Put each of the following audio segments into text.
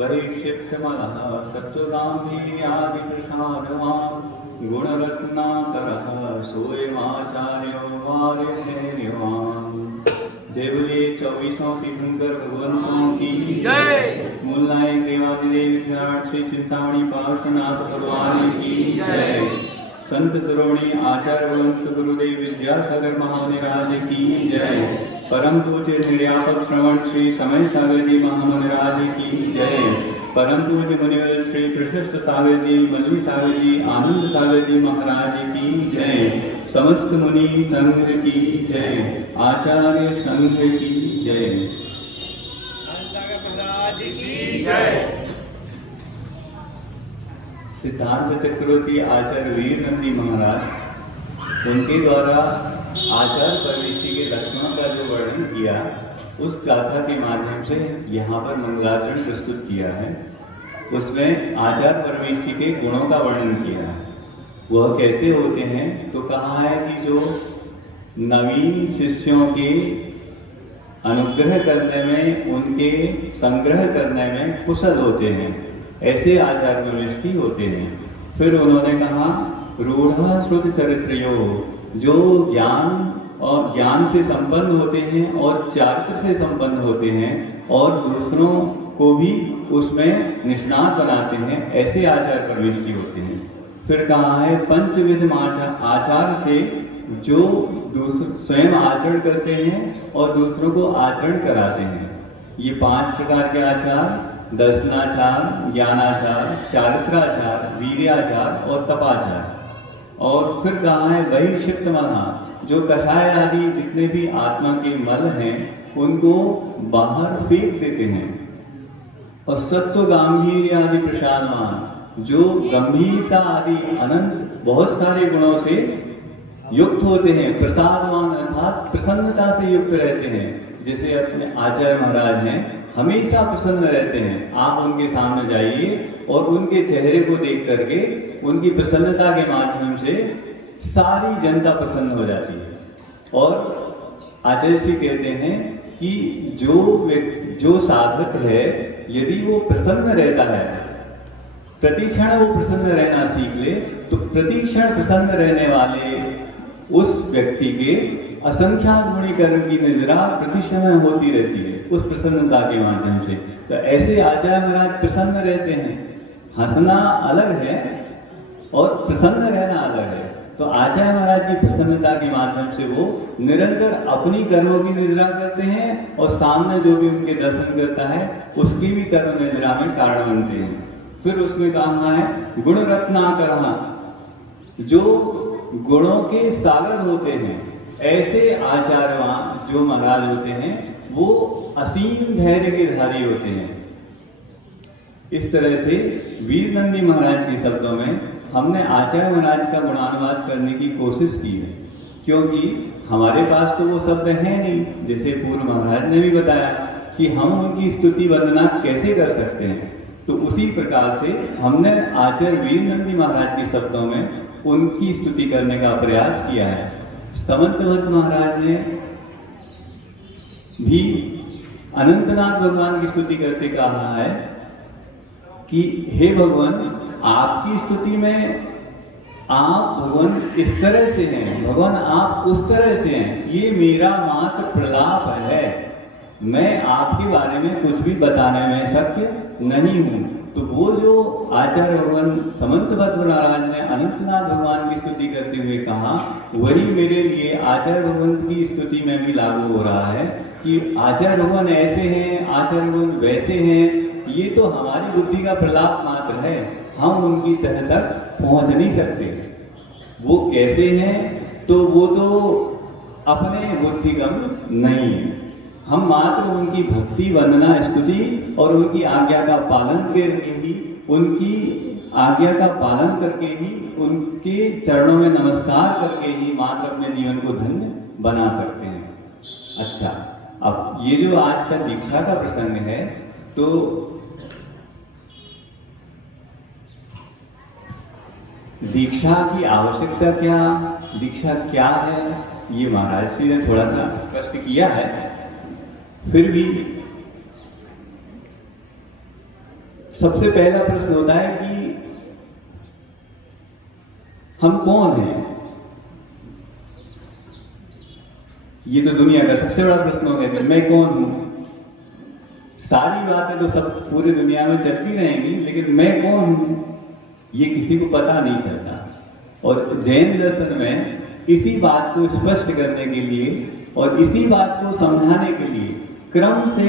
वैक्षिप्तमनः सत्त्वगाम्भीर्यादिप्रसादवान् गुणरत्नाकरः सोऽयमाचार्यो वारिधैर्यवान्। जय बोलिए 24 तीर्थंकर भगवंतों की जय। मूल नायक देवादिदेव श्री चिंतामणि पार्श्वनाथ भगवान की जय। संत श्रोमणी आचार्यवंश गुरुदेव विद्यासागर महामुनिराज की जय। परम पूज्य निर्यापक श्रवण श्री समय सागर जी महामुनिराज की जय। परम पूज्य मुनिवर श्री प्रशस्त सागर जी, मल्ली सागर जी, आनंद सागर जी महाराज की जय। समस्त मुनि संघ की जय। आचार्य संघ की जय। महाराज की जय। सिद्धांत चक्रवर्ती आचार्य वीर नंदी महाराज, उनके द्वारा आचार परमेश्वरी के लक्षणों का जो वर्णन किया, उस गाथा के माध्यम से यहाँ पर मंगलाचरण प्रस्तुत किया है। उसमें आचार परमेश्वरी के गुणों का वर्णन किया है। वह कैसे होते हैं, तो कहा है कि जो नवीन शिष्यों के अनुग्रह करने में, उनके संग्रह करने में कुशल होते हैं, ऐसे आचार परमेश्वरी होते हैं। फिर उन्होंने कहा रूढ़ा श्रुत चरित्रो, जो ज्ञान और ज्ञान से संपन्न होते हैं और चारित्र से संपन्न होते हैं और दूसरों को भी उसमें निष्णात बनाते हैं, ऐसे आचार परमेश्वरी होते हैं। फिर कहा है पंचविध आचार से जो स्वयं आचरण करते हैं और दूसरों को आचरण कराते हैं। ये 5 प्रकार के आचार, दर्शनाचार, ज्ञानाचार, चारित्राचार, वीर्याचार और तपाचार। और फिर कहा है वैक्षिप्त मना, जो कषाय आदि जितने भी आत्मा के मल हैं उनको बाहर फेंक देते हैं। और सत्व गांभीर्य आदि प्रसादवान, जो गंभीरता आदि अनंत बहुत सारे गुणों से युक्त होते हैं। प्रसादवान अर्थात प्रसन्नता से युक्त रहते हैं। जैसे अपने आचार्य महाराज हैं, हमेशा प्रसन्न रहते हैं। आप उनके सामने जाइए और उनके चेहरे को देख करके उनकी प्रसन्नता के माध्यम से सारी जनता प्रसन्न हो जाती है। और आचार्य श्री कहते हैं कि जो साधक है, यदि वो प्रसन्न रहता है, प्रतिक्षण वो प्रसन्न रहना सीख ले, तो प्रतिक्षण प्रसन्न रहने वाले उस व्यक्ति के असंख्यात गुणीकरण की निजरा प्रतिशमन होती रहती है उस प्रसन्नता के माध्यम से। तो ऐसे आचार्य महाराज प्रसन्न रहते हैं। हंसना अलग है और प्रसन्न रहना अलग है। तो आचार्य महाराज की प्रसन्नता के माध्यम से वो निरंतर अपनी कर्मों की निजरा करते हैं और सामने जो भी उनके दर्शन करता है उसकी भी कर्म निजरा में कारण बनते हैं। फिर उसमें कहा है गुण रत्नाकरः, जो गुणों के सागर होते हैं, ऐसे आचार्यवान जो महाराज होते हैं वो असीम धैर्य के धारी होते हैं। इस तरह से वीर नंदी महाराज के शब्दों में हमने आचार्य महाराज का गुणानुवाद करने की कोशिश की है, क्योंकि हमारे पास तो वो शब्द हैं नहीं। जैसे पूर्व महाराज ने भी बताया कि हम उनकी स्तुति वंदना कैसे कर सकते हैं, तो उसी प्रकार से हमने आचार्य वीर नंदी महाराज के शब्दों में उनकी स्तुति करने का प्रयास किया है। समंत भट्ट महाराज ने भी अनंतनाथ भगवान की स्तुति करते कहा है कि हे भगवान, आपकी स्तुति में आप भगवान इस तरह से हैं, भगवान आप उस तरह से हैं, ये मेरा मात्र प्रलाप है, मैं आपके बारे में कुछ भी बताने में शक्य नहीं हूँ। तो वो जो आचार्य भगवान समंत भट्ट महाराज ने अनंतनाथ भगवान की स्तुति करते हुए कहा, वही मेरे लिए आचार्य भगवान की स्तुति में भी लागू हो रहा है कि आचार्य भगवान ऐसे हैं, आचार्य भगवान वैसे हैं। ये तो हमारी बुद्धि का प्रलाप मात्र है, हम उनकी तह तक पहुंच नहीं सकते। वो कैसे हैं, तो वो तो अपने बुद्धिगम नहीं है। हम मात्र उनकी भक्ति वंदना स्तुति और उनकी आज्ञा का पालन करके ही, उनकी आज्ञा का पालन करके ही, उनके चरणों में नमस्कार करके ही मात्र अपने जीवन को धन्य बना सकते हैं। अच्छा, अब ये जो आज का दीक्षा का प्रसंग है, तो दीक्षा की आवश्यकता क्या, दीक्षा क्या है, ये महाराज श्री ने थोड़ा सा स्पष्ट किया है। फिर भी सबसे पहला प्रश्न होता है कि हम कौन हैं। ये तो दुनिया का सबसे बड़ा प्रश्न हो गया कि मैं कौन हूं। सारी बातें तो सब पूरी दुनिया में चलती रहेंगी, लेकिन मैं कौन हूं ये किसी को पता नहीं चलता। और जैन दर्शन में इसी बात को स्पष्ट करने के लिए और इसी बात को समझाने के लिए क्रम से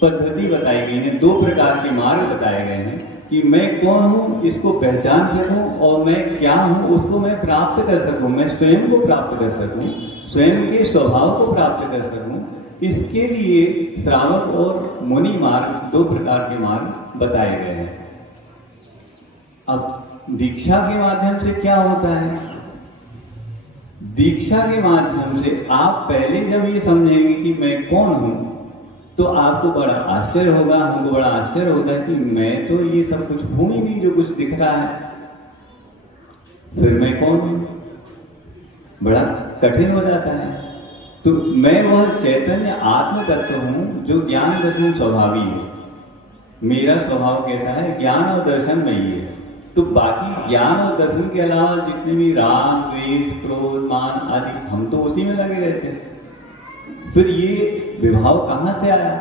पद्धति बताई गई है। 2 प्रकार के मार्ग बताए गए हैं कि मैं कौन हूं इसको पहचान सकूं और मैं क्या हूं उसको मैं प्राप्त कर सकूं, मैं स्वयं को प्राप्त कर सकूं, स्वयं के स्वभाव को प्राप्त कर सकूं। इसके लिए श्रावक और मुनि मार्ग 2 प्रकार के मार्ग बताए गए हैं। अब दीक्षा के माध्यम से क्या होता है? दीक्षा के माध्यम से आप पहले जब ये समझेंगे कि मैं कौन हूं तो आपको बड़ा आश्चर्य होगा, हमको बड़ा आश्चर्य होता है कि मैं तो ये सब कुछ हूं ही नहीं जो कुछ दिख रहा है, फिर मैं कौन हूं? बड़ा कठिन हो जाता है। तो मैं वह चैतन्य आत्म तत्व हूं जो ज्ञान दर्शन स्वभावी है। मेरा स्वभाव कैसा है? ज्ञान और दर्शन में ही है। तो बाकी ज्ञान और दर्शन के अलावा जितने भी राग, द्वेष, क्रोध, मान आदि हम तो उसी में लगे रहते हैं। फिर ये विभाव कहाँ से आया?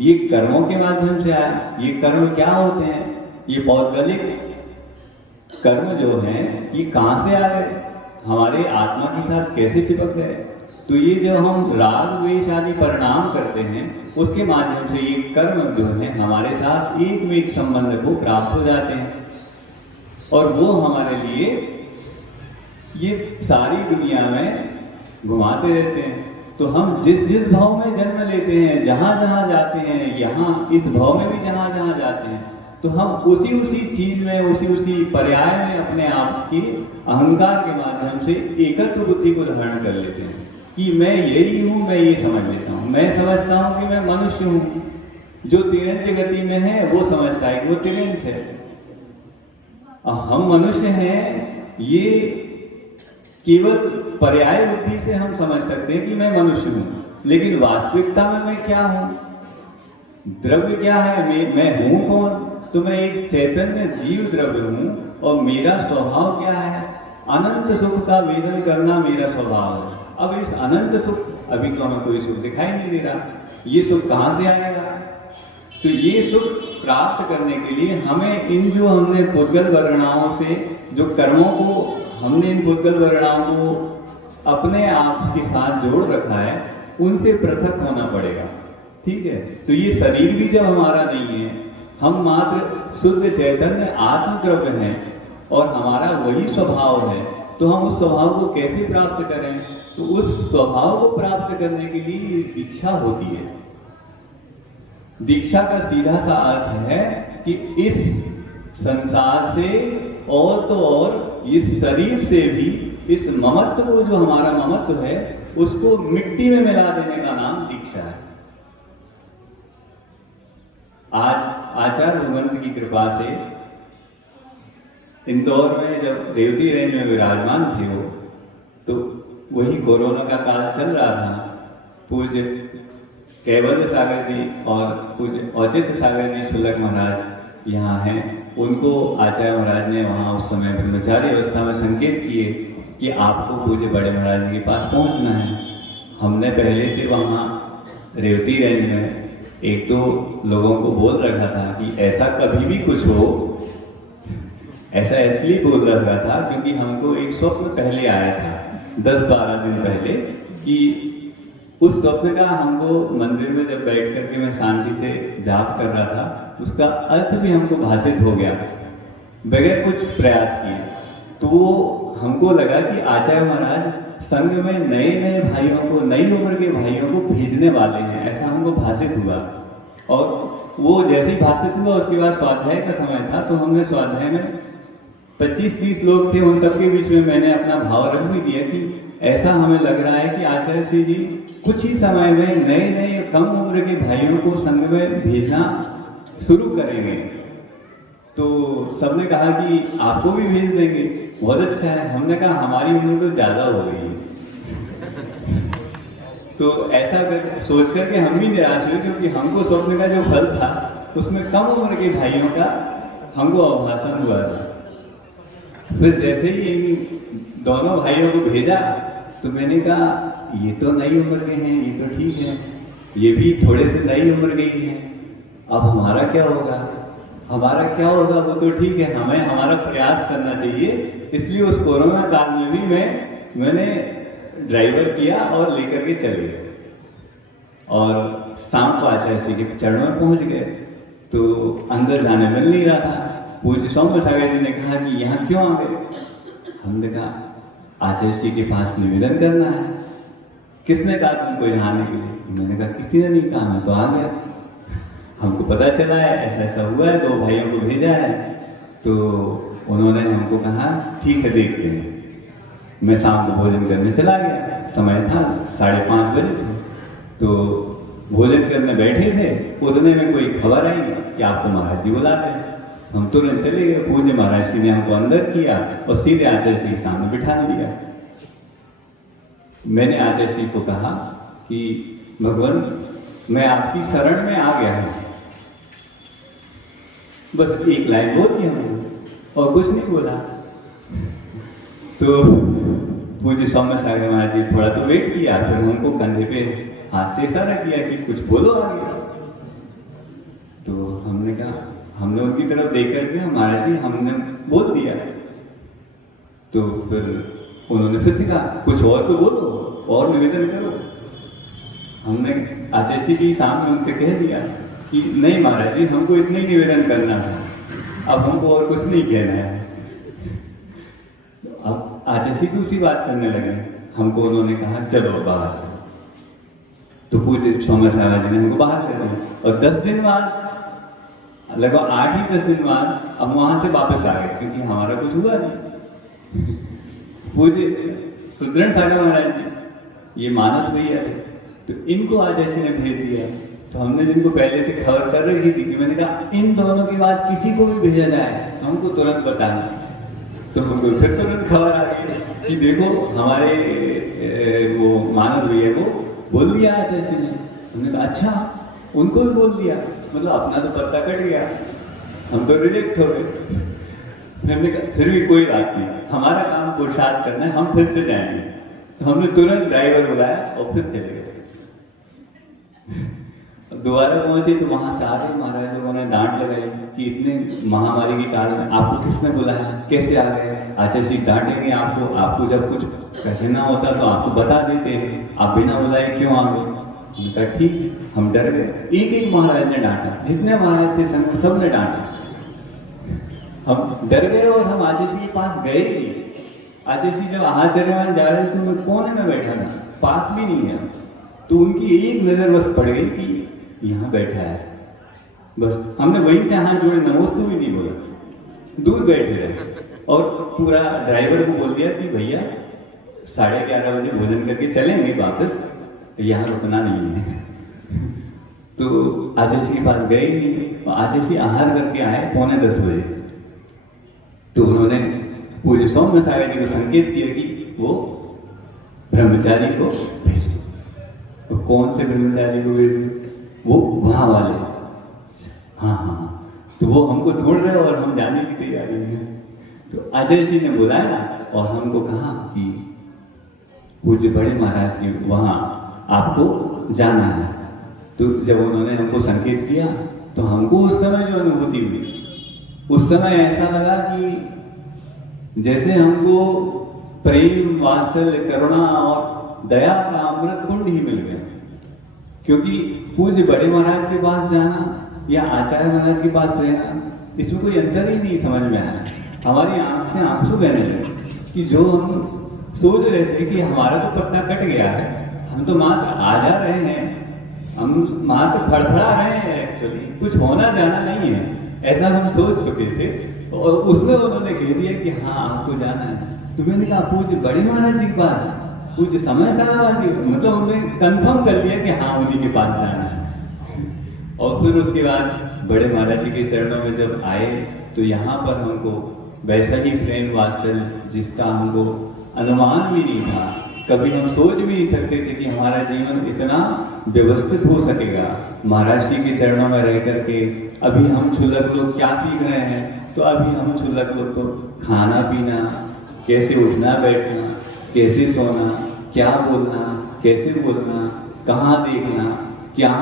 ये कर्मों के माध्यम से आया। ये कर्म क्या होते हैं? ये पौद्गलिक कर्म जो हैं ये कहाँ से आ गए? हमारे आत्मा के साथ कैसे चिपक गए? तो ये जो हम राग, द्वेष आदि परिणाम करते हैं उसके माध्यम से ये कर्म जो है हमारे साथ एक में एक संबंध को प्राप्त हो जाते हैं और वो हमारे लिए ये सारी दुनिया में घुमाते रहते हैं। तो हम जिस जिस भाव में जन्म लेते हैं, जहाँ जहाँ जाते हैं, यहाँ इस भाव में भी जहाँ जहाँ जाते हैं, तो हम उसी उसी चीज में, उसी उसी पर्याय में अपने आप के अहंकार के माध्यम से एकत्व बुद्धि को धारण कर लेते हैं कि मैं यही हूँ, मैं ये समझ लेता हूँ। मैं समझता हूँ कि मैं मनुष्य हूँ। जो तिरंच गति में है वो समझता है कि वो तिरंच है। हम मनुष्य हैं, ये केवल पर्याय बुद्धि से हम समझ सकते हैं कि मैं मनुष्य हूं, लेकिन वास्तविकता में मैं क्या हूं? द्रव्य क्या है? मैं हूं कौन? तो मैं एक चैतन्य जीव द्रव्य हूं और मेरा स्वभाव क्या है? अनंत सुख का वेदन करना मेरा स्वभाव है। अब इस अनंत सुख, अभी तो हमें कोई सुख दिखाई नहीं दे रहा, ये सुख कहां से आएगा? तो ये सुख प्राप्त करने के लिए हमें इन जो हमने पुद्गल वर्णाओं से, जो कर्मों को हमने इन पुद्गल वर्णाओं को अपने आप के साथ जोड़ रखा है, उनसे पृथक होना पड़ेगा। ठीक है? तो ये शरीर भी जब हमारा नहीं है, हम मात्र शुद्ध चैतन्य आत्म द्रव्य हैं और हमारा वही स्वभाव है, तो हम उस स्वभाव को कैसे प्राप्त करें? तो उस स्वभाव को प्राप्त करने के लिए दीक्षा होती है। दीक्षा का सीधा सा अर्थ है कि इस संसार से और तो और इस शरीर से भी इस ममत्व को, जो हमारा ममत्व है, उसको मिट्टी में मिला देने का नाम दीक्षा है। आज आचार्य भगवंत की कृपा से इंदौर में जब रेवती रेंज में विराजमान थे वो, तो वही कोरोना का काल चल रहा था। पूज्य कैवल्य सागर जी और पूज्य औचित्य सागर जी शुल्लक महाराज यहाँ हैं। उनको आचार्य महाराज ने वहाँ उस समय ब्रह्मचारी अवस्था में संकेत किए कि आपको पूज्य बड़े महाराज जी के पास पहुँचना है। हमने पहले से वहाँ रेवती रेंज में 1-2 लोगों को बोल रखा था कि ऐसा कभी भी कुछ हो, ऐसा इसलिए बोल रखा था क्योंकि हमको एक स्वप्न पहले आया था 10-12 दिन पहले, कि उस स्वप्न का हमको मंदिर में जब बैठ करके मैं शांति से जाप कर रहा था, उसका अर्थ भी हमको भाषित हो गया बगैर कुछ प्रयास किए। तो हमको लगा कि आचार्य महाराज संघ में नए नए भाइयों को, नई उम्र के भाइयों को भेजने वाले हैं, ऐसा हमको भाषित हुआ। और वो जैसे ही भाषित हुआ उसके बाद स्वाध्याय का समय था, तो हमने स्वाध्याय में 25-30 लोग थे, उन सबके बीच में मैंने अपना भाव रख भी दिया कि ऐसा हमें लग रहा है कि आचार्य श्री जी कुछ ही समय में नए नए कम उम्र के भाइयों को संघ में भेजना शुरू करेंगे। तो सबने कहा कि आपको भी भेज देंगे, बहुत अच्छा है। हमने कहा हमारी उम्र तो ज़्यादा हो गई है। तो ऐसा सोच करके हम भी निराश हुए, क्योंकि हमको स्वप्न का जो फल था उसमें कम उम्र के भाइयों का हमको आभासन हुआ था। फिर जैसे ही दोनों भाइयों को भेजा तो मैंने कहा ये तो नई उम्र के हैं, ये तो ठीक है, ये भी थोड़े से नई उम्र के ही हैं, अब हमारा क्या होगा? हमारा क्या होगा वो तो ठीक है, हमें हमारा प्रयास करना चाहिए। इसलिए उस कोरोना काल में भी मैंने ड्राइवर किया और लेकर के चले गए, और शाम को आचार्य के चरणों में पहुंच गए तो अंदर जाने मिल नहीं रहा था। पूज्य सौम्य सागर जी ने कहा कि यहाँ क्यों आ गए? हमने कहा आचार्य जी के पास निवेदन करना है। किसने कहा तुमको यहाँ आने के लिए? मैंने कहा किसी ने नहीं कहा, मैं तो आ गया, हमको पता चला है ऐसा ऐसा हुआ है, 2 भाइयों को भेजा है। तो उन्होंने हमको कहा ठीक है देखते हैं। मैं शाम को भोजन करने चला गया, समय था 5:30 बजे थे, तो भोजन करने बैठे थे, उतने में कोई खबर आई कि आपको महाराज जी बुला रहे हैं। हम तुरंत चले गए, पूज्य महाराज जी ने हमको अंदर किया और सीधे आचार्य जी के सामने बिठा दिया। मैंने आचार्य जी को कहा कि भगवान मैं आपकी शरण में आ गया हूँ, बस एक लाइन बोल दी हमने और कुछ नहीं बोला। तो पूज्य सौम्य सागर महाराज जी थोड़ा तो वेट किया, फिर हमको कंधे पे हाथ से इशारा किया कि कुछ बोलो आगे। तो हमने कहा, हमने उनकी तरफ देख करके महाराज जी हमने बोल दिया। तो फिर उन्होंने फिर से कहा कुछ और तो बोलो और निवेदन करो। हमने आचार्य जी के सामने उनसे कह दिया कि नहीं महाराज जी हमको इतना ही निवेदन करना है, अब हमको और कुछ नहीं कहना है। अब आचार्य जी दूसरी बात करने लगे, हमको उन्होंने कहा चलो बाहर से। तो पूज्य सौम्य सागर जी ने हमको बाहर कर दिया, और 10 दिन बाद, लगभग 8 ही 10 दिन बाद हम वहां से वापस आ गए, क्योंकि हमारा कुछ हुआ नहीं। पूज्य सुदृढ़ सागर महाराज जी ये मानस भैया थे, तो इनको आचार्य जी ने भेज दिया। तो हमने जिनको पहले से खबर कर रखी थी कि मैंने कहा इन दोनों के बाद किसी को भी भेजा जाए हमको तुरंत बताना। तो हमको फिर तुरंत खबर आ गई कि देखो हमारे वो मानस भैया को बोल दिया आचार्य जी ने। हमने कहा अच्छा, उनको भी बोल दिया, मतलब अपना तो पत्ता कट गया, हम तो रिजेक्ट हो गए। हमने कहा फिर भी कोई बात नहीं, हमारा काम पुरुषार्थ करना है, हम फिर से जाएंगे। तो हमने तुरंत ड्राइवर बुलाया और फिर चले गए। दोबारा पहुंचे तो वहां सारे महाराज लोगों ने डांट लगाई कि इतने महामारी के काल में आपको किसने बुलाया, कैसे आ गए? आचार्य जी डांटेंगे आपको, आपको जब कुछ कहना होता तो आपको बता देते, आप बिना बुलाए क्यों आ गए? हमने कहा ठीक, हम डर गए। एक एक महाराज ने डांटा, जितने महाराज थे संग सब ने डांटा। हम डर गए और हम आचार्य जी के पास गए ही नहीं। आचार्य जी जब आचरण जा रहे थे तो मैं कोने में बैठा था, पास भी नहीं है। तो उनकी एक नजर बस पड़ गई कि यहाँ बैठा है, बस हमने वहीं से हाथ जोड़े, नमोस्तु भी नहीं बोला, दूर बैठे रहे। और पूरा ड्राइवर को बोल दिया कि भैया 11:30 बजे भोजन करके चलेंगे वापस, यहाँ रुकना नहीं है। तो आचार्य जी के पास गए नहीं। आचार्य जी आहार करके आए 9:45 बजे। तो उन्होंने पूज्य सौम्य सागर जी को संकेत किया कि वो ब्रह्मचारी को भेज। तो कौन से ब्रह्मचारी को भेज? वो वहाँ वाले। हाँ हाँ, तो वो हमको ढूंढ रहे और हम जाने की तैयारी में। तो आचार्य जी ने बुलाया और हमको कहा कि पूज्य बड़े महाराज की वहाँ आपको जाना है। तो जब उन्होंने हमको संकेत किया तो हमको उस समय जो अनुभूति हुई, उस समय ऐसा लगा कि जैसे हमको प्रेम, वात्सल्य, करुणा और दया का अमृत कुंड ही मिल गया। क्योंकि पूज्य बड़े महाराज के पास जाना या आचार्य महाराज के पास रहना, इसमें कोई अंतर ही नहीं समझ में आया। हमारी आंख से आंसू बहने लगे कि जो हम सोच रहे थे कि हमारा तो पत्ता कट गया है, हम तो मात्र आ जा रहे हैं, हम मात्र फड़फड़ा रहे हैं, एक्चुअली कुछ होना जाना नहीं है, ऐसा हम सोच चुके थे। और उसमें उन्होंने कह दिया कि हाँ आपको जाना है। तो मैंने कहा पूज्य बड़े महाराज जी के पास, पूज्य समय साहब जी, मतलब उन्होंने कंफर्म कर लिया कि हाँ उन्हीं के पास जाना है। और फिर उसके बाद बड़े महाराज जी के चरणों में जब आए तो यहाँ पर हमको वैसा ही प्रेम वात्सल्य जिसका हमको अनुमान भी नहीं था, कभी हम सोच भी नहीं सकते थे कि हमारा जीवन इतना व्यवस्थित हो सकेगा। महाराज जी के चरणों में रह करके अभी हम क्षुल्लक लोग क्या सीख रहे हैं, तो अभी हम क्षुल्लक लोग तो खाना पीना, कैसे उठना बैठना, कैसे सोना, क्या बोलना, कैसे बोलना, कहाँ देखना, क्या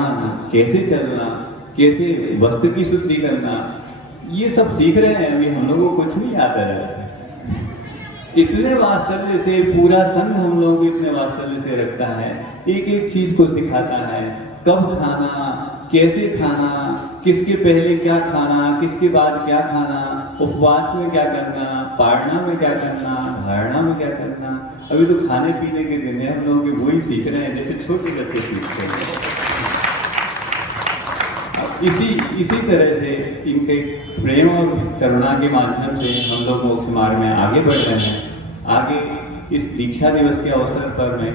कैसे चलना, कैसे वस्त्र की शुद्धि करना, ये सब सीख रहे हैं। अभी हम लोगों को कुछ नहीं आता है। इतने वात्सल्य से पूरा संघ हम लोगों को इतने वात्सल्य से रखता है, एक एक चीज को सिखाता है, कब खाना, कैसे खाना, किसके पहले क्या खाना, किसके बाद क्या खाना, उपवास में क्या करना, पारणा में क्या करना, धारणा में क्या करना। अभी तो खाने पीने के दिन है, हम लोग वही सीख रहे हैं जैसे छोटे बच्चे सीखते हैं। इसी तरह से इनके प्रेम और करुणा के माध्यम से हम लोग मोक्ष मार्ग में आगे बढ़ रहे हैं। आगे इस दीक्षा दिवस के अवसर पर मैं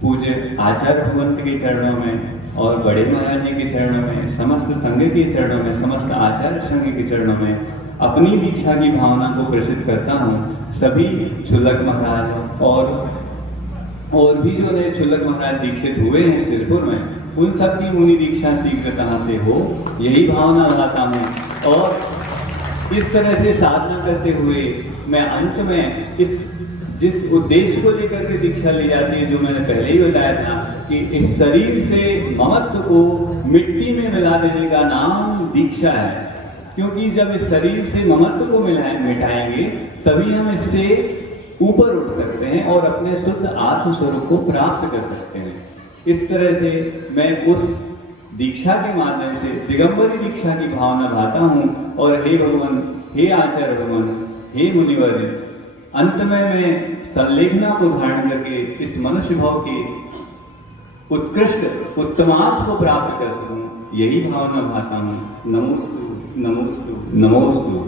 पूज्य आचार्य भगवंत के चरणों में और बड़े महाराज जी के चरणों में, समस्त संघ के चरणों में, समस्त आचार्य संघ के चरणों में अपनी दीक्षा की भावना को प्रसिद्ध करता हूँ। सभी क्षुल्लक महाराज और भी जो नए क्षुल्लक महाराज दीक्षित हुए हैं सिरपुर में, उन सब की मुनि दीक्षा शीघ्रता से हो, यही भावना लगाता हूँ। और इस तरह से साधना करते हुए मैं अंत में जिस उद्देश्य को लेकर के दीक्षा ली जाती है, जो मैंने पहले ही बताया था कि इस शरीर से ममत्व को मिट्टी में मिला देने का नाम दीक्षा है। क्योंकि जब इस शरीर से ममत्व को मिटाएंगे तभी हम इससे ऊपर उठ सकते हैं और अपने शुद्ध आत्म स्वरूप को प्राप्त कर सकते हैं। इस तरह से मैं उस दीक्षा के माध्यम से दिगंबरी दीक्षा की भावना भाता हूँ। और हे भगवान, हे आचार्य भगवान, हे मुनिवर, अंत में मैं संलेखना को धारण करके इस मनुष्य भाव के उत्कृष्ट उत्तमार्थ को प्राप्त कर सकूं, यही भावना भाता हूँ। नमोस्तु नमोस्तु नमोस्तु।